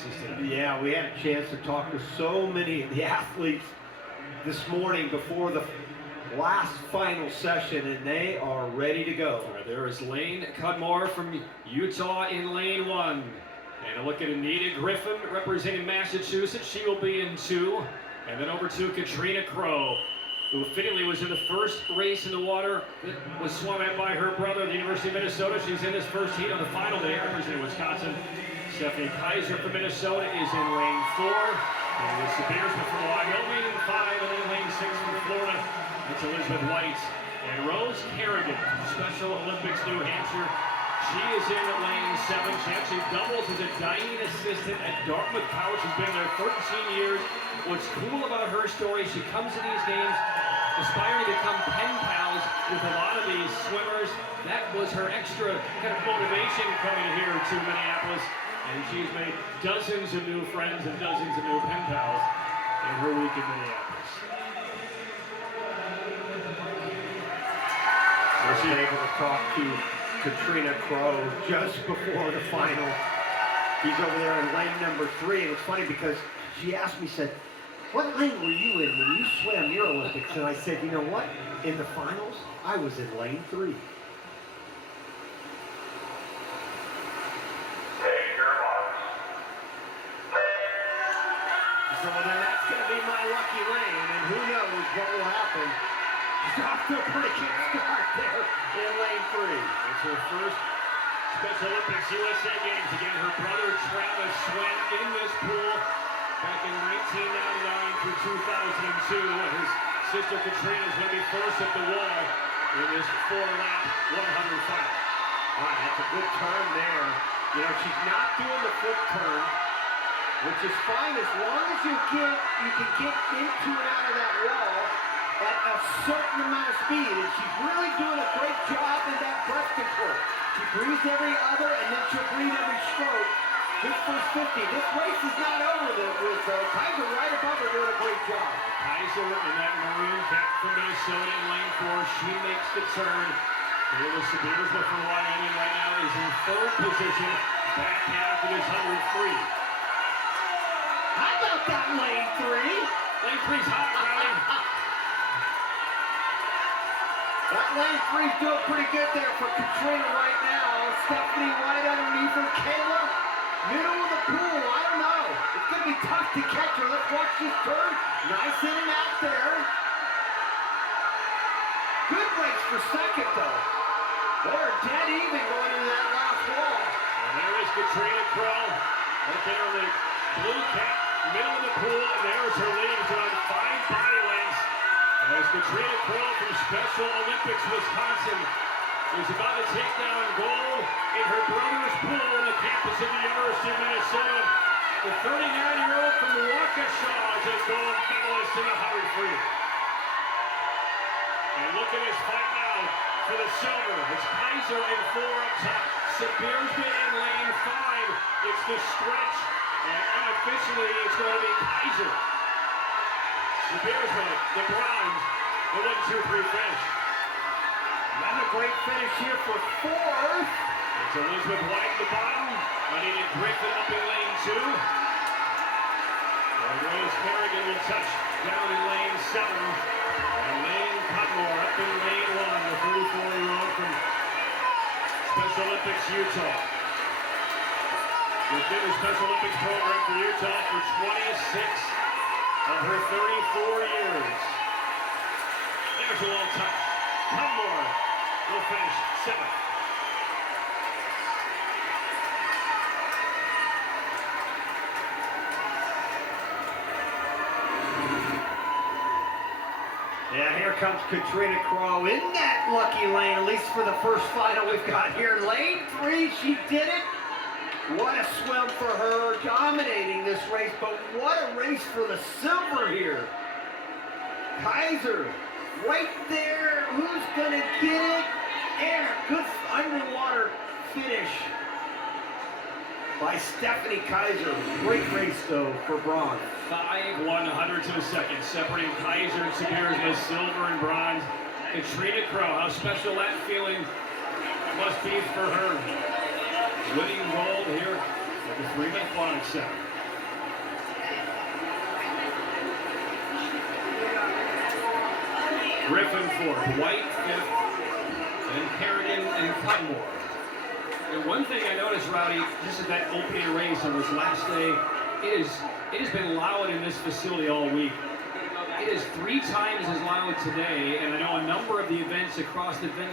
races today. Yeah, we had a chance to talk to so many of the athletes this morning before the last final session, and they are ready to go. There is Lane Cudmore from Utah in lane 1. And a look at Anita Griffin representing Massachusetts. She will be in 2. And then over to Katrina Crow, who fittingly was in the first race in the water that was swum at by her brother at the University of Minnesota. She's in this first heat on the final day representing Wisconsin. Stephanie Kaiser from Minnesota is in lane 4. And with Sabiersma from Wyoming in 5, and then lane 6 from Florida. It's Elizabeth White and Rose Kerrigan from Special Olympics New Hampshire. She is in lane 7. She actually doubles as a dining assistant at Dartmouth College. She's been there 13 years. What's cool about her story, she comes to these games aspiring to become pen pals with a lot of these swimmers. That was her extra kind of motivation coming here to Minneapolis. And she's made dozens of new friends and dozens of new pen pals in her week in Minneapolis. I was able to talk to Katrina Crow just before the final. He's over there in lane number 3, and it's funny because she asked me, said, what lane were you in when you swam your Olympics? And I said, you know what? In the finals, I was in lane 3. So then that's going to be my lucky lane, and who knows what will happen. She's off to a pretty good start there in lane 3. It's her first Special Olympics USA Games. Again, her brother Travis swam in this pool back in 1999 through 2002. And his sister Katrina is going to be first at the wall in this 4-lap 100 final. Wow, that's a good turn there. You know, she's not doing the flip turn, which is fine as long as you can get into and out of that wall at a certain amount of speed. And she's really doing a great job in that breath control. She breathes every other, and then she'll breathe every stroke. This first 50. This race is not over with Kaiser right above her doing a great job. Kaiser in that maroon cap from Minnesota in lane 4. She makes the turn. Taylor Sabiersma from Wyoming right now is in 3rd position. Back half of this 100 free. How about that lane 3? Lane 3's hot, Rowdy. That lane 3's doing pretty good there for Katrina right now. Stephanie White underneath her. Kayla, middle of the pool. I don't know. It's going to be tough to catch her. Let's watch this turn. Nice in and out there. Good race for second, though. They're dead even going into that last wall. And there is Katrina Crow. Right there in the blue cap, middle of the pool. And there's her lead. It's on 5 body lengths. As Katrina Crow from Special Olympics Wisconsin is about to take down gold in her brother's pool on the campus of the University of Minnesota. The 39-year-old from Waukesha is a gold medalist in the 100 free. And look at this fight now for the silver. It's Kaiser in 4 up top. Sabiersma in lane 5. It's the stretch. And unofficially, it's going to be Kaiser. Sabiersma, the bronze, the 1-2-3 finish. Another great finish here for 4th. It's Elizabeth White at the bottom. Anita Griffin up in lane 2. And Rose Kerrigan will touch down in lane 7. And Lane Cudmore up in lane 1, the 34-year-old from Special Olympics Utah. Within the Special Olympics program for Utah for 26 of her 34 years. There's a little touch. Cudmore will finish 7th. Yeah, here comes Katrina Crow in that lucky lane, at least for the first final we've got here. Lane 3, she did it. What a swim for her, dominating this race, but what a race for the silver here. Kaiser, right there, who's gonna get it? And a good underwater finish by Stephanie Kaiser. Great race though for bronze. 5 100ths of a second, separating Kaiser and Sabiersma, silver and bronze. Katrina Crow, how special that feeling must be for her. Winning gold here at the 3-minute quad 7. Griffin fourth, White fifth, and Harrigan and Cudmore. And one thing I noticed, Rowdy, just at that opening race on this last day, it has been loud in this facility all week. It is 3 times as loud today, and I know a number of the events across the venue